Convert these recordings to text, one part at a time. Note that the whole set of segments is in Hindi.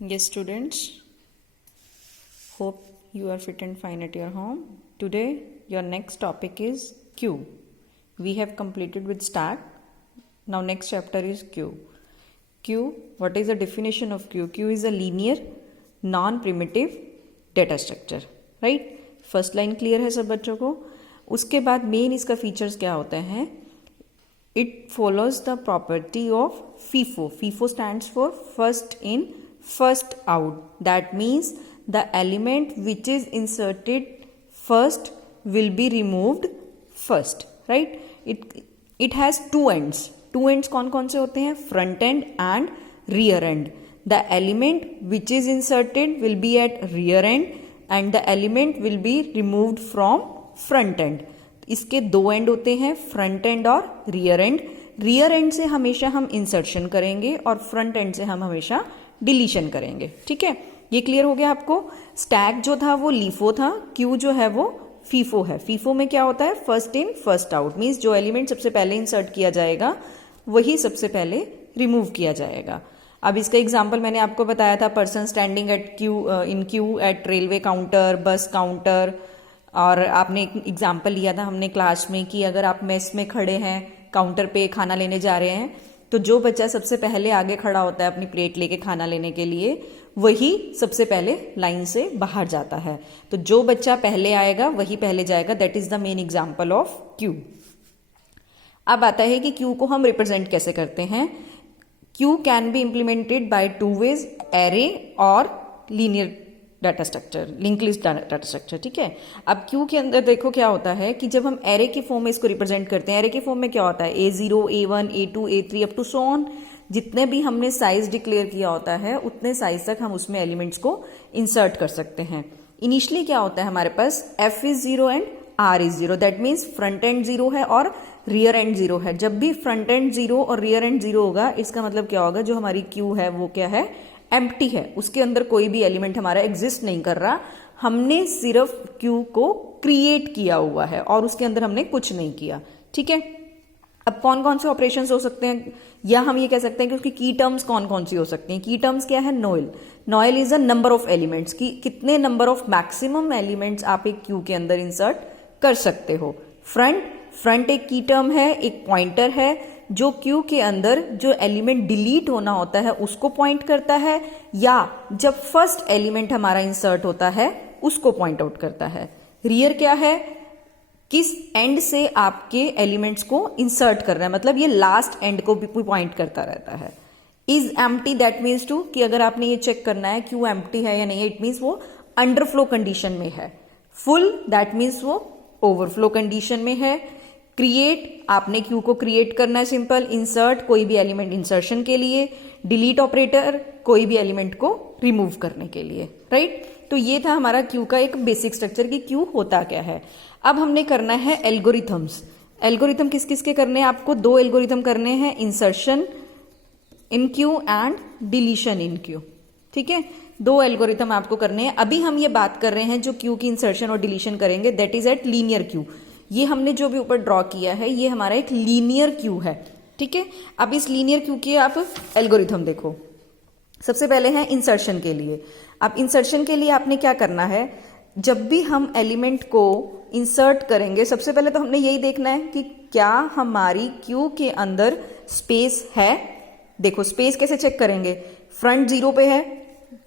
Yes, students. Hope you are fit and fine at your home. Today, your next topic is Q. We have completed with stack. Now, next chapter is Q. Q, what is the definition of Q? Q is a linear, non-primitive data structure. Right? First line clear है सब बच्चों को. उसके बाद मेन इसका फीचर्स क्या होते हैं? It follows the property of FIFO. FIFO stands for first in, first out. That means the element which is inserted first will be removed first. Right? It has two ends. Two ends कौन कौन से होते हैं? Front end and rear end. The element which is inserted will be at rear end and the element will be removed from front end. इसके दो एंड होते हैं, फ्रंट एंड और रियर एंड. रियर एंड से हमेशा हम इंसर्शन करेंगे और फ्रंट एंड से हम हमेशा डिलीशन करेंगे. ठीक है, ये क्लियर हो गया आपको. स्टैक जो था वो लीफो था, क्यू जो है वो फीफो है. फीफो में क्या होता है? First in first out. Means जो एलिमेंट सबसे पहले इंसर्ट किया जाएगा वही सबसे पहले रिमूव किया जाएगा. अब इसका एग्जाम्पल मैंने आपको बताया था, person standing at Q eight railway counter, बस काउंटर. और आपने एक एग्जाम्पल लिया था हमने क्लास में कि अगर आप मेस में खड़े हैं, काउंटर पे खाना लेने जा रहे हैं, तो जो बच्चा सबसे पहले आगे खड़ा होता है अपनी प्लेट लेके खाना लेने के लिए, वही सबसे पहले लाइन से बाहर जाता है. तो जो बच्चा पहले आएगा वही पहले जाएगा. That is the main example of Q. अब आता है कि क्यू को हम रिप्रेजेंट कैसे करते हैं. Queue can be implemented by two ways, array और linear data structure, link list data structure. ठीक है, अब क्यू के अंदर देखो क्या होता है कि जब हम एरे के फॉर्म में इसको रिप्रेजेंट करते हैं, एरे के फॉर्म में क्या होता है? A0, A1, A2, A3 up to so on. जितने भी हमने साइज डिक्लेयर किया होता है उतने साइज तक हम उसमें एलिमेंट्स को इंसर्ट कर सकते हैं. इनिशियली क्या होता है हमारे पास? F is 0 and R is 0. That means front end 0 है और रियर एंड 0 है. जब भी फ्रंट एंड 0 और रियर एंड 0 होगा, इसका मतलब क्या होगा? जो हमारी क्यू है वो क्या है? एम्प्टी है. उसके अंदर कोई भी एलिमेंट हमारा एग्जिस्ट नहीं कर रहा. हमने सिर्फ क्यू को क्रिएट किया हुआ है और उसके अंदर हमने कुछ नहीं किया. ठीक है, अब कौन कौन से ऑपरेशन हो सकते हैं, या हम ये कह सकते हैं कि उसकी की टर्म्स कौन कौन सी हो सकती हैं. की टर्म्स क्या है? Noel. Noel is a number of elements, की कितने नंबर ऑफ मैक्सिमम एलिमेंट्स आप एक क्यू के अंदर इंसर्ट कर सकते हो. फ्रंट एक की टर्म है, एक पॉइंटर है जो क्यू के अंदर जो एलिमेंट डिलीट होना होता है उसको पॉइंट करता है, या जब फर्स्ट एलिमेंट हमारा इंसर्ट होता है उसको पॉइंट आउट करता है. रियर क्या है? किस एंड से आपके एलिमेंट्स को इंसर्ट कर रहा है, मतलब ये लास्ट एंड को भी पॉइंट करता रहता है. Is empty, that means to कि अगर आपने ये चेक करना है क्यू एम्प्टी है या नहीं है, इट मीन्स वो अंडरफ्लो कंडीशन में है. फुल, दैट मीन्स वो ओवरफ्लो कंडीशन में है. क्रिएट, आपने क्यू को क्रिएट करना है, सिंपल. इंसर्ट, कोई भी एलिमेंट इंसर्शन के लिए. डिलीट ऑपरेटर, कोई भी एलिमेंट को रिमूव करने के लिए. राइट? तो ये था हमारा क्यू का एक बेसिक स्ट्रक्चर कि क्यू होता क्या है. अब हमने करना है एल्गोरिथम्स. एल्गोरिथम किस किस के करने हैं आपको? दो एल्गोरिथम करने हैं, insertion in Q and deletion in Q. ठीक है, दो एल्गोरिथम आपको करने हैं. अभी हम ये बात कर रहे हैं जो क्यू की इंसर्शन और डिलीशन करेंगे, that is at linear queue. ये हमने जो भी ऊपर ड्रॉ किया है ये हमारा एक लीनियर क्यू है. ठीक है, अब इस लीनियर क्यू के आप एल्गोरिथम देखो. सबसे पहले है इंसर्शन के लिए. अब इंसर्शन के लिए आपने क्या करना है? जब भी हम एलिमेंट को इंसर्ट करेंगे, सबसे पहले तो हमने यही देखना है कि क्या हमारी क्यू के अंदर स्पेस है. देखो स्पेस कैसे चेक करेंगे? फ्रंट 0 पे है,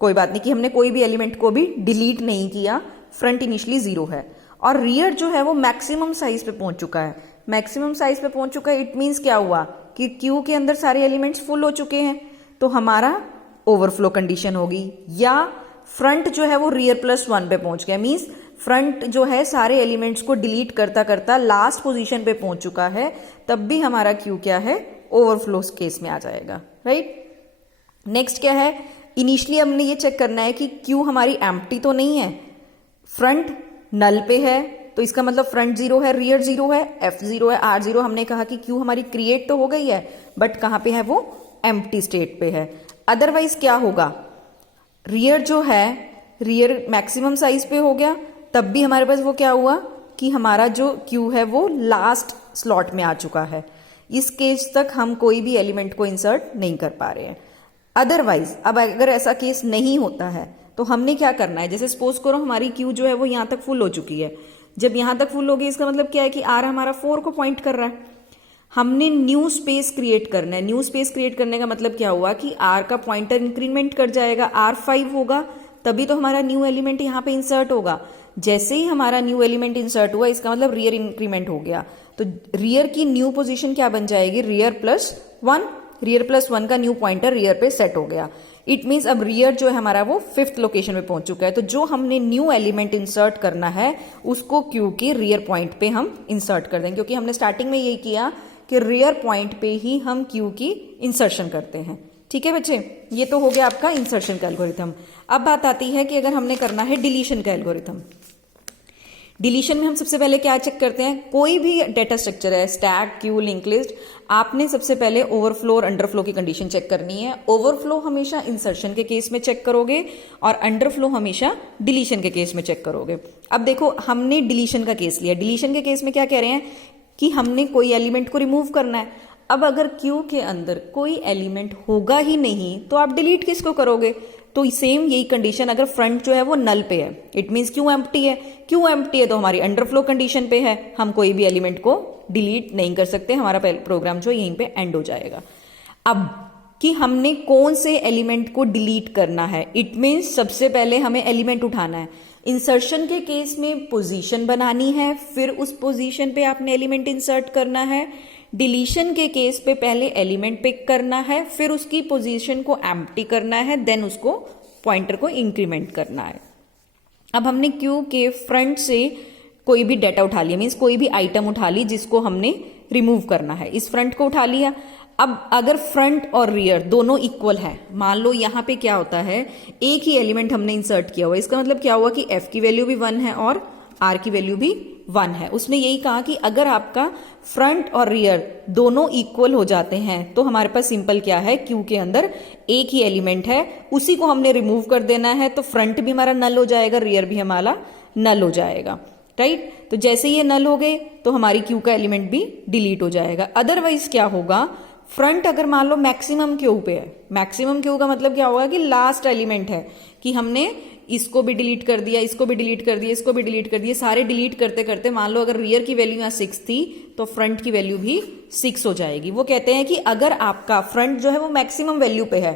कोई बात नहीं कि हमने कोई भी एलिमेंट को भी डिलीट नहीं किया, फ्रंट इनिशियली 0 है. और रियर जो है वो मैक्सिमम साइज पे पहुंच चुका है. मैक्सिमम साइज पे पहुंच चुका है, इट मीन्स क्या हुआ कि क्यू के अंदर सारे एलिमेंट्स फुल हो चुके हैं, तो हमारा ओवरफ्लो कंडीशन होगी. या फ्रंट जो है वो रियर +1 पे पहुंच गया, मीन्स फ्रंट जो है सारे एलिमेंट्स को डिलीट करता करता लास्ट पोजीशन पे पहुंच चुका है, तब भी हमारा क्यू क्या है? ओवरफ्लो केस में आ जाएगा. राइट? नेक्स्ट क्या है? इनिशियली हमने ये चेक करना है कि क्यू हमारी एम्प्टी तो नहीं है. फ्रंट नल पे है, तो इसका मतलब फ्रंट 0 है, रियर 0 है, F 0 है, R 0. हमने कहा कि क्यू हमारी क्रिएट तो हो गई है, बट कहां पे है? वो एम्प्टी स्टेट पे है. अदरवाइज क्या होगा? रियर जो है, रियर मैक्सिमम साइज पे हो गया, तब भी हमारे पास वो क्या हुआ कि हमारा जो क्यू है वो लास्ट स्लॉट में आ चुका है. इस केस तक हम कोई भी एलिमेंट को इंसर्ट नहीं कर पा रहे हैं. अदरवाइज अब अगर ऐसा केस नहीं होता है तो हमने क्या करना है, जैसे सपोज करो हमारी क्यू जो है वो यहां तक फुल हो चुकी है। जब यहां तक फुल होगी इसका मतलब क्या है कि आर हमारा 4 को पॉइंट कर रहा है। हमने न्यू स्पेस क्रिएट करना है। न्यू स्पेस क्रिएट करने का मतलब क्या हुआ कि आर का पॉइंटर इंक्रीमेंट कर जाएगा, आर 5 होगा तभी तो हमारा न्यू एलिमेंट यहाँ पे इंसर्ट होगा। जैसे ही हमारा न्यू एलिमेंट इंसर्ट हुआ इसका मतलब रियर इंक्रीमेंट हो गया, तो रियर की न्यू पोजीशन क्या बन जाएगी, रियर प्लस 1। रियर प्लस 1 का न्यू पॉइंटर रियर पे सेट हो गया। इट मीन्स अब रियर जो है हमारा वो 5th लोकेशन पे पहुंच चुका है। तो जो हमने न्यू एलिमेंट इंसर्ट करना है उसको क्यू के रियर पॉइंट पे हम इंसर्ट कर देंगे, क्योंकि हमने स्टार्टिंग में यही किया कि रियर पॉइंट पे ही हम क्यू की इंसर्शन करते हैं। ठीक है बच्चे, ये तो हो गया आपका इंसर्शन का एल्गोरिथम। अब बात आती है कि अगर हमने करना है डिलीशन का एल्गोरिथम। डिलीशन में हम सबसे पहले क्या चेक करते हैं, कोई भी डेटा स्ट्रक्चर है, स्टैक, क्यू, लिंक लिस्ट, आपने सबसे पहले ओवरफ्लो और अंडरफ्लो की कंडीशन चेक करनी है। ओवरफ्लो हमेशा इंसर्शन के केस में चेक करोगे और अंडरफ्लो हमेशा डिलीशन के केस में चेक करोगे। अब देखो हमने डिलीशन का केस लिया। डिलीशन के केस में क्या कह रहे हैं कि हमने कोई एलिमेंट को रिमूव करना है। अब अगर क्यू के अंदर कोई एलिमेंट होगा ही नहीं तो आप डिलीट किसको करोगे, तो सेम यही कंडीशन अगर फ्रंट जो है वो नल पे है, इट मीन्स क्यू एम्प्टी है। क्यू एम्प्टी है तो हमारी अंडरफ्लो कंडीशन पे है, हम कोई भी एलिमेंट को डिलीट नहीं कर सकते, हमारा प्रोग्राम जो यहीं पे एंड हो जाएगा। अब कि हमने कौन से एलिमेंट को डिलीट करना है, इट मीन्स सबसे पहले हमें एलिमेंट उठाना है। इंसर्शन के केस में पोजीशन बनानी है, फिर उस पोजीशन पे आपने एलिमेंट इंसर्ट करना है। डिलीशन के केस पे पहले एलिमेंट पिक करना है, फिर उसकी पोजीशन को एम्प्टी करना है, देन उसको पॉइंटर को इंक्रीमेंट करना है। अब हमने क्यू के फ्रंट से कोई भी डेटा उठा लिया, मीन्स कोई भी आइटम उठा ली जिसको हमने रिमूव करना है। इस फ्रंट को उठा लिया। अब अगर फ्रंट और रियर दोनों इक्वल है, मान लो यहां पे क्या होता है, एक ही एलिमेंट हमने इंसर्ट किया हुआ, इसका मतलब क्या हुआ कि एफ की वैल्यू भी 1 है और आर की वैल्यू भी 1 है। उसने यही कहा कि अगर आपका फ्रंट और रियर दोनों इक्वल हो जाते हैं तो हमारे पास सिंपल क्या है, क्यू के अंदर एक ही एलिमेंट है, उसी को हमने रिमूव कर देना है, तो फ्रंट भी हमारा नल हो जाएगा, रियर भी हमारा नल हो जाएगा। राइट, तो जैसे ये नल हो गए तो हमारी क्यू का एलिमेंट भी डिलीट हो जाएगा। अदरवाइज क्या होगा, फ्रंट अगर मान लो मैक्सिमम क्यू पे है, मैक्सिमम क्यू का मतलब क्या होगा कि लास्ट एलिमेंट है, कि हमने इसको भी डिलीट कर दिया, इसको भी डिलीट कर दिया, इसको भी डिलीट कर दिया, सारे डिलीट करते करते मान लो अगर रियर की वैल्यू यहाँ 6 थी तो फ्रंट की वैल्यू भी 6 हो जाएगी। वो कहते हैं कि अगर आपका फ्रंट जो है वो मैक्सिमम वैल्यू पे है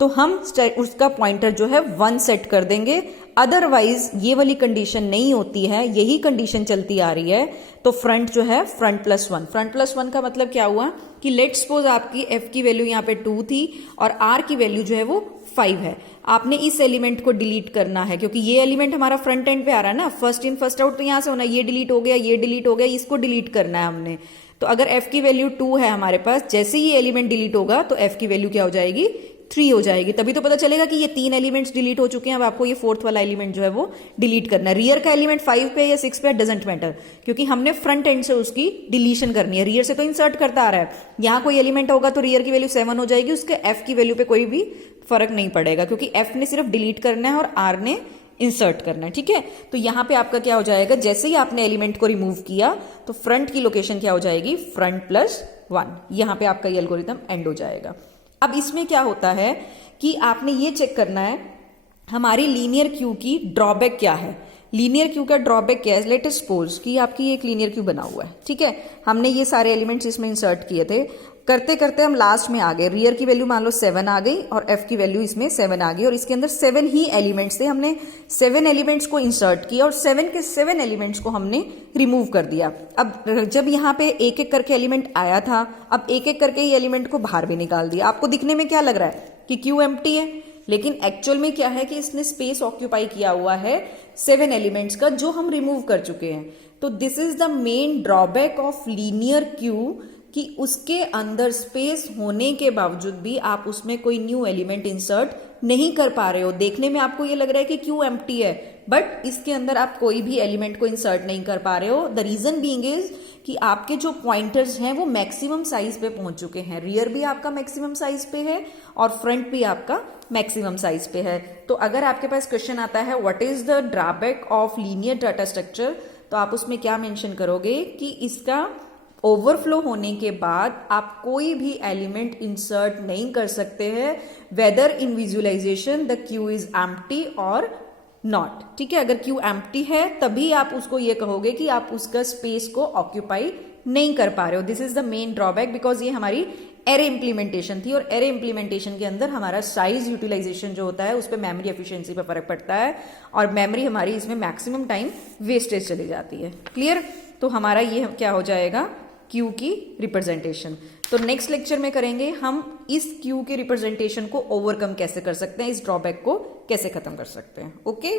तो हम उसका पॉइंटर जो है 1 सेट कर देंगे। अदरवाइज ये वाली कंडीशन नहीं होती है, यही कंडीशन चलती आ रही है, तो फ्रंट जो है फ्रंट प्लस 1। फ्रंट प्लस 1 का मतलब क्या हुआ कि लेट सपोज आपकी एफ की वैल्यू यहाँ पे 2 थी और आर की वैल्यू जो है वो 5 है। आपने इस एलिमेंट को डिलीट करना है क्योंकि ये एलिमेंट हमारा फ्रंट एंड पे आ रहा है ना, फर्स्ट इन फर्स्ट आउट, तो यहां से होना, ये डिलीट हो गया, ये डिलीट हो गया, इसको डिलीट करना है हमने। तो अगर एफ की वैल्यू 2 है हमारे पास, जैसे ही ये एलिमेंट डिलीट होगा तो एफ की वैल्यू क्या हो जाएगी, 3 हो जाएगी। तभी तो पता चलेगा कि ये 3 एलिमेंट्स डिलीट हो चुके हैं। अब आपको ये 4th वाला एलिमेंट जो है वो डिलीट करना है। रियर का एलिमेंट 5 पे या 6 पे डजेंट मैटर, क्योंकि हमने फ्रंट एंड से उसकी डिलीशन करनी है। रियर से तो इंसर्ट करता आ रहा है, यहां कोई एलिमेंट होगा तो रियर की वैल्यू 7 हो जाएगी, उसके एफ की वैल्यू पे कोई भी फर्क नहीं पड़ेगा, क्योंकि एफ ने सिर्फ डिलीट करना है और आर ने इंसर्ट करना है। ठीक है, तो यहां पे आपका क्या हो जाएगा, जैसे ही आपने एलिमेंट को रिमूव किया तो फ्रंट की लोकेशन क्या हो जाएगी, फ्रंट प्लस 1। यहां पे आपका ये एल्गोरिथम एंड हो जाएगा। अब इसमें क्या होता है कि आपने ये चेक करना है हमारी लीनियर क्यू की ड्रॉबैक क्या है। लीनियर क्यू का ड्रॉबैक क्या है, लेट अस सपोज कि आपकी एक लीनियर क्यू बना हुआ है, ठीक है, हमने ये सारे एलिमेंट्स इसमें इंसर्ट किए थे, करते करते हम लास्ट में आ गए, रियर की वैल्यू मान लो 7 आ गई और एफ की वैल्यू इसमें 7 आ गई और इसके अंदर 7 ही एलिमेंट्स थे। हमने 7 एलिमेंट्स को इंसर्ट किया और 7 के 7 एलिमेंट्स को हमने रिमूव कर दिया। अब जब यहाँ पे एक एक करके एलिमेंट आया था, अब एक एक करके ही एलिमेंट को बाहर भी निकाल दिया। आपको दिखने में क्या लग रहा है कि क्यू एम्प्टी है, लेकिन एक्चुअल में क्या है कि इसने स्पेस ऑक्यूपाई किया हुआ है 7 एलिमेंट्स का जो हम रिमूव कर चुके हैं। तो this is the main drawback of linear Q कि उसके अंदर स्पेस होने के बावजूद भी आप उसमें कोई न्यू एलिमेंट इंसर्ट नहीं कर पा रहे हो। देखने में आपको ये लग रहा है कि क्यू एम्प्टी है, बट इसके अंदर आप कोई भी एलिमेंट को इंसर्ट नहीं कर पा रहे हो। द रीजन बीइंग इज कि आपके जो पॉइंटर्स हैं वो मैक्सिमम साइज पे पहुंच चुके हैं। रियर भी आपका मैक्सिमम साइज पे है और फ्रंट भी आपका मैक्सिमम साइज पे है। तो अगर आपके पास क्वेश्चन आता है what is the drawback of linear data structure, तो आप उसमें क्या मेंशन करोगे कि इसका ओवरफ्लो होने के बाद आप कोई भी एलिमेंट इंसर्ट नहीं कर सकते हैं, whether in visualisation the queue is empty और नॉट। ठीक है, अगर क्यू एम्प्टी है तभी आप उसको ये कहोगे कि आप उसका स्पेस को ऑक्यूपाई नहीं कर पा रहे हो। This is the main drawback, because ये हमारी एरे इंप्लीमेंटेशन थी और एरे इंप्लीमेंटेशन के अंदर हमारा साइज यूटिलाइजेशन जो होता है उस पर मेमोरी एफिशिएंसी पर फर्क पड़ता है और मेमोरी हमारी इसमें मैक्सिमम टाइम वेस्टेज चली जाती है। क्लियर? तो हमारा ये क्या हो जाएगा, क्यू की रिप्रेजेंटेशन। तो नेक्स्ट लेक्चर में करेंगे हम इस क्यू के रिप्रेजेंटेशन को ओवरकम कैसे कर सकते हैं, इस ड्रॉबैक को कैसे खत्म कर सकते हैं। ओके।